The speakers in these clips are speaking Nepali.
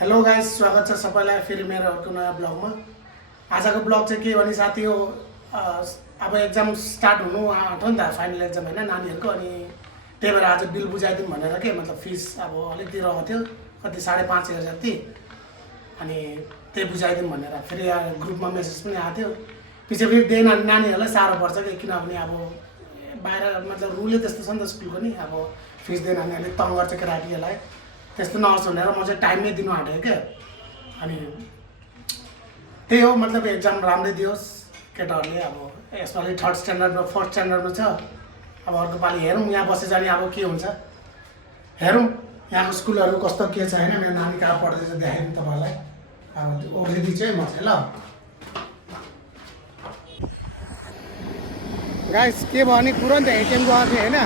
हेलो गाइस, स्वागत छ सबैलाई फेरि मेरो अर्को नयाँ ब्लगमा। आजको ब्लग चाहिँ के भने साथी हो, अब एक्जाम स्टार्ट हुनु आँट्यो नि त, फाइनल एक्जाम होइन नानीहरूको। अनि त्यही भएर आज बिल बुझाइदिउँ भनेर के मतलब फिस अब अलिकति रहेको थियो, कति 5,500 जति। अनि त्यही बुझाइदिउँ भनेर फेरि ग्रुपमा मेसेज पनि आएको थियो। पछि फेरि त्यही नानीहरूलाई साह्रो पर्छ कि, किनभने अब बाहिर मतलब रुलै त्यस्तो छ नि त स्कुलको नि, अब फिस दिए नानीहरूले तङ गर्छ केटाकेटीहरूलाई। त्यस्तो नहोस् भनेर म चाहिँ टाइममै दिनु आँटेँ क्या। अनि त्यही हो, मतलब एक्जाम राम्रै दियोस् केटाहरूले। अब यसपालि 3rd स्ट्यान्डर्डमा 4th स्ट्यान्डर्डमा छ। अब अर्को पालि हेरौँ यहाँ बसेर जाने अब के हुन्छ, हेरौँ यहाँको स्कुलहरू कस्तो के छ होइन। मेरो नानी कहाँ पढ्दैछ देखाइदिउँ तपाईँहरूलाई। अब ओर्लिदी चाहिँ म चाहिँ ल गाइस के भयो भने तुरन्त एटिएम गएको थिएँ होइन,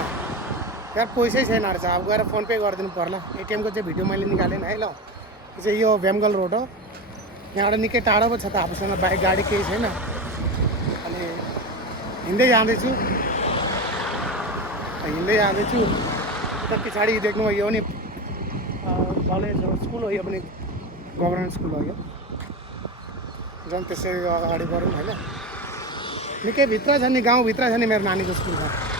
यार पैसै छैन रहेछ। अब गएर फोन पे गरिदिनु पर्ला। एटिएमको चाहिँ भिडियो मैले निकालेँ है ल। यो चाहिँ यो भेमगल रोड हो, यहाँबाट निकै टाढो पो छ त। आफूसँग बाइक गाडी केही छैन, अनि हिँड्दै जाँदैछु उता पछाडि देख्नु यो नि कलेज हो, स्कुल हो, यो पनि गभर्मेन्ट स्कुल हो। यो झन् त्यसै अगाडि बढौँ होइन। निकै भित्र छ नि, गाउँभित्र छ नि मेरो नानीको स्कुलमा।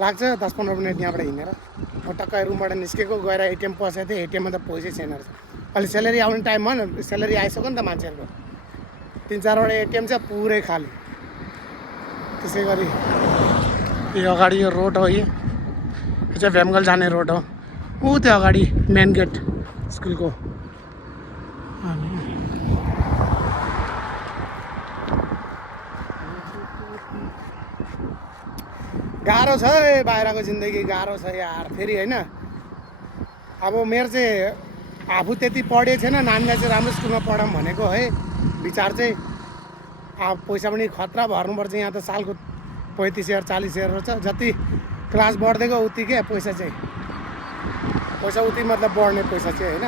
लाग्छ 10-15 मिनट यहाँबाट हिँडेर। म टक्कै रुमबाट निस्केको, गएर एटिएम पसेको थिएँ। एटिएममा त पैसै छैन रहेछ। अहिले सेलेरी आउने टाइममा न, सेलेरी आइसक्यो नि त मान्छेहरूको। 3-4वटा एटिएम चाहिँ पुरै खाली। त्यसै गरी यो अगाडि यो रोड हो, यो चाहिँ भेमगल जाने रोड हो। ऊ त्यो अगाडि मेन गेट स्कुलको। अनि गाह्रो छ है बाहिरको जिन्दगी, गाह्रो छ यार फेरि होइन। अब मेरो चाहिँ आफू त्यति पढेको छैन, नानीलाई चाहिँ राम्रो स्कुलमा पढाऊँ भनेको है विचार चाहिँ। अब पैसा पनि खतरा भर्नुपर्छ। यहाँ त सालको 35,000 40,000 रहेछ। जति क्लास बढ्दै गयो उति के पैसा चाहिँ, पैसा उति मतलब बढ्ने पैसा चाहिँ होइन।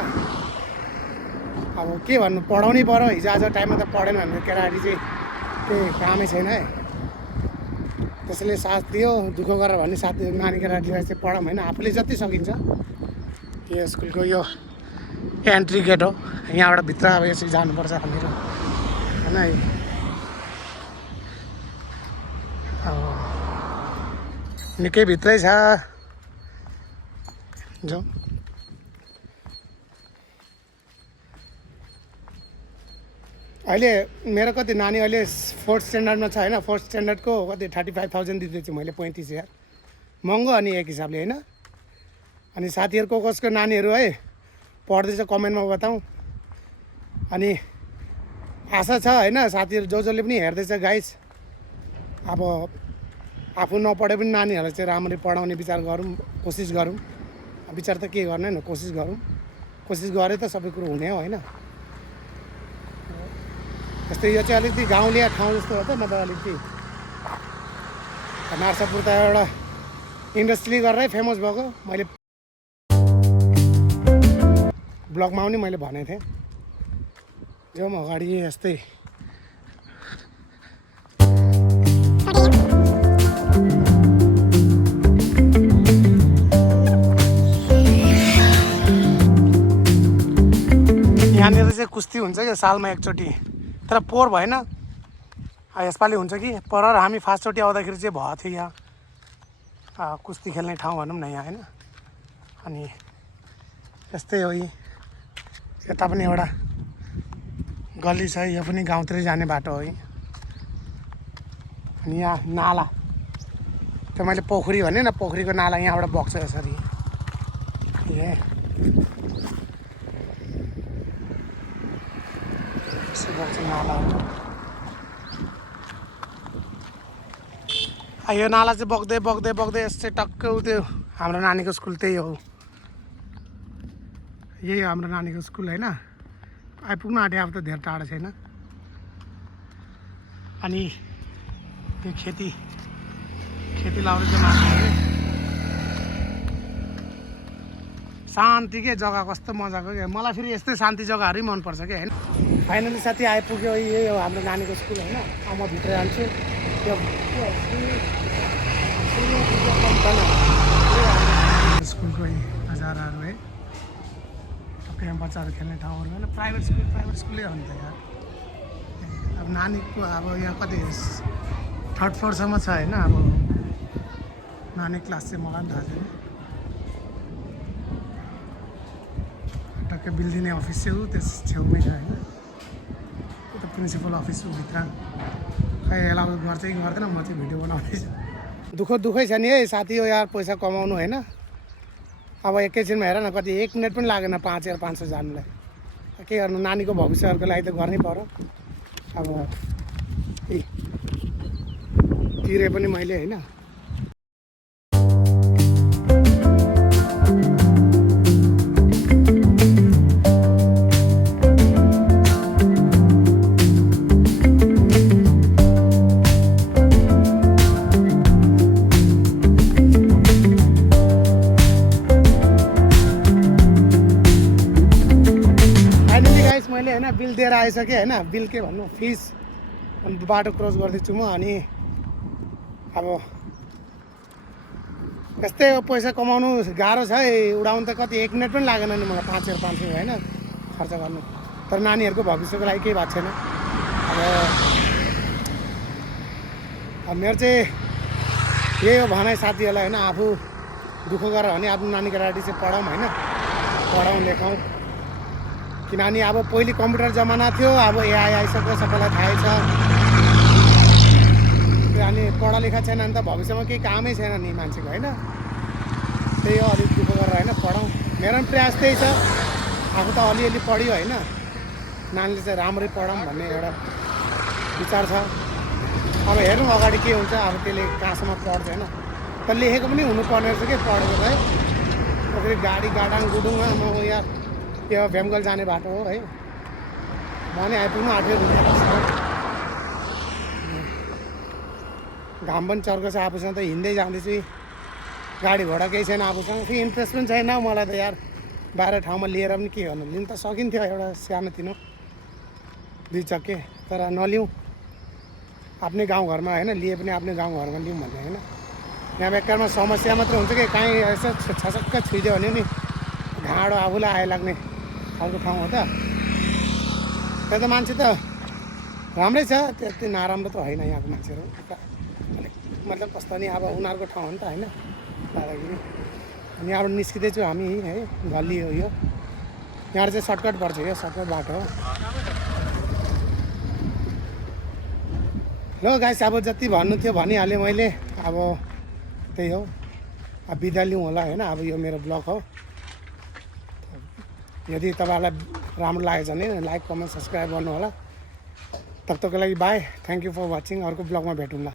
अब के भन्नु, पढाउनै पर्यो। हिजो आज टाइममा त पढेन भने केटाकेटी चाहिँ केही कामै छैन है। त्यसैले साथ दियो, दुःख गरेर भन्ने साथी नानी केटाकेटीलाई चाहिँ पढाऊँ होइन, आफूले जति सकिन्छ। यो स्कुलको यो एन्ट्री गेट हो, यहाँबाट भित्र अब यसरी जानुपर्छ हामीहरू होइन। अब निकै भित्रै छ जाउँ। अहिले मेरो कति नानी अहिले 4th स्ट्यान्डर्डमा छ होइन। 4th स्ट्यान्डर्डको कति 35,000 दिँदैछु मैले, 35,000 महँगो अनि एक हिसाबले होइन। अनि साथीहरूको कसको नानीहरू है पढ्दैछ कमेन्टमा बताऊँ। अनि आशा छ होइन साथीहरू जसले पनि हेर्दैछ गाइस, अब आफू नपढे पनि नानीहरूलाई चाहिँ राम्ररी पढाउने विचार गरौँ, कोसिस गरौँ। विचार त के गर्ने होइन, कोसिस गरौँ। कोसिस गरे त सबै कुरो हुने हो होइन। जस्तै यो चाहिँ अलिकति गाउँलिया ठाउँ जस्तो हो त, मतलब अलिकति नरसापुर त एउटा इन्डस्ट्री गरेरै फेमस भएको। मैले ब्लगमा पनि मैले भनेको थिएँ। जाउँ अगाडि यस्तै यहाँनिर चाहिँ कुस्ती हुन्छ क्या सालमा एकचोटि, तर पोहोर भएन। यसपालि हुन्छ कि पर हामी फर्स्टचोटि आउँदाखेरि चाहिँ भएको थियो यहाँ कुस्ती खेल्ने ठाउँ भनौँ न यहाँ होइन। अनि यस्तै हो, यता पनि एउटा गल्ली छ, यो पनि गाउँतिरै जाने बाटो हो। अनि यहाँ नाला, त्यो मैले पोखरी भने न, पोखरीको नाला यहाँबाट बग्छ यसरी। बग्छ नाला। यो नाला चाहिँ बग्दै बग्दै बग्दै यस्तै टक्कै त्यो हाम्रो नानीको स्कुल त्यही हो। यही हो हाम्रो नानीको स्कुल होइन। आइपुग्नु आँट्यो, अब त धेरै टाढो छैन। अनि त्यो खेती लाउने चाहिँ मान्छेहरू शान्ति के जग्गा, कस्तो मजाको क्या। मलाई फेरि यस्तै शान्ति जग्गाहरू मनपर्छ क्या होइन। फाइनली साथी आइपुग्यो, यही हो हाम्रो नानीको स्कुल होइन। अब म भित्र जान्छु। त्यो स्कुलको हजुर नजाराहरू है टक्कै यहाँ बच्चाहरू खेल्ने ठाउँहरू होइन प्राइभेट स्कुलै हो नि त यार अब नानीको अब यहाँ कति 3rd फ्लोरसम्म छ होइन अब नानी क्लास चाहिँ मलाई पनि थाहा छैन टक्कै बिल दिने अफिस चाहिँ ऊ त्यस छेउमै छ होइन त्यो प्रिन्सिपल अफिस हो भित्र खै एलाउ गर्छ कि गर्दैन म चाहिँ भिडियो बनाउँदैछु दुःखै छ नि है साथी हो यार पैसा कमाउनु होइन अब एकैछिनमा हेर न कति 1 मिनट पनि लागेन 5 या 500 जानुलाई के गर्नु नानीको भविष्यहरूको लागि त गर्नै पर्यो अब तिरे पनि मैले होइन मैले होइन बिल दिएर आइसकेँ होइन बिल के भन्नु फिस अनि बाटो क्रस गर्दैछु म अनि अब यस्तै पैसा कमाउनु गाह्रो छ है उडाउनु त कति 1 मिनट पनि लागेन नि मलाई 5 या 500 होइन खर्च गर्नु तर नानीहरूको भविष्यको लागि केही भएको छैन अब मेरो चाहिँ यही हो भनाइ साथीहरूलाई होइन आफू दुःख गरेर भने आफ्नो नानीको लागि चाहिँ पढाउँ होइन पढाउँ लेखाउँ किनभने अब पहिले कम्प्युटर जमाना थियो अब एआई आइसक्यो सबैलाई थाहै छ अनि पढालेखा छैन भने त भविष्यमा केही कामै छैन नि मान्छेको होइन त्यही हो अलिक दुःख गरेर होइन पढाउँ मेरो पनि प्रयास त्यही छ आफू त अलिअलि पढ्यो होइन नानीले चाहिँ राम्रै पढाउँ भन्ने एउटा विचार छ अब हेरौँ अगाडि के हुन्छ अब त्यसले कहाँसम्म पढ्छ होइन तर लेखेको पनि हुनुपर्ने रहेछ कि पढेको त है फेरि गाडी गाडाङ गुडुङमा म यहाँ यो भेमगल जाने बाटो हो है भने आइपुग्नु आँट्यो घाम पनि चर्को छ आफूसँग त हिँड्दै जाँदैछु गाडी घोडा केही छैन आफूसँग फेरि इन्ट्रेस्ट पनि छैन मलाई त यार बाहिर ठाउँमा लिएर पनि के गर्नु लिनु त सकिन्थ्यो एउटा सानोतिनो 2 चक्के तर नलिउँ आफ्नै गाउँघरमा होइन लिए पनि आफ्नै गाउँघरमा लिउँ भन्ने होइन यहाँ बेकारमा समस्या मात्रै हुन्छ कि कहीँ यसो छसक्क छुइदियो भने नि घाँडो आफूलाई आइलाग्ने खालको ठाउँ हो त त्यहाँ त मान्छे त राम्रै छ त्यति नराम्रो त होइन यहाँको मान्छेहरू अलिक मतलब कस्तो नि अब उनीहरूको ठाउँ हो नि त होइन दादागिरी अनि यहाँबाट निस्किँदैछु हामी है गल्ली हो यो यहाँ चाहिँ सर्टकट पर्छ यो सर्टकट बाटो हो ल गाइस अब जति भन्नु थियो भनिहालेँ मैले अब त्यही हो अब बिदा लिउँ होला होइन अब यो मेरो ब्लग हो यदि तपाईँहरूलाई राम्रो लागेछ भने लाइक कमेन्ट सब्सक्राइब गर्नु होला तबतकको लागि bye thank you for watching अर्को ब्लगमा भेटौँला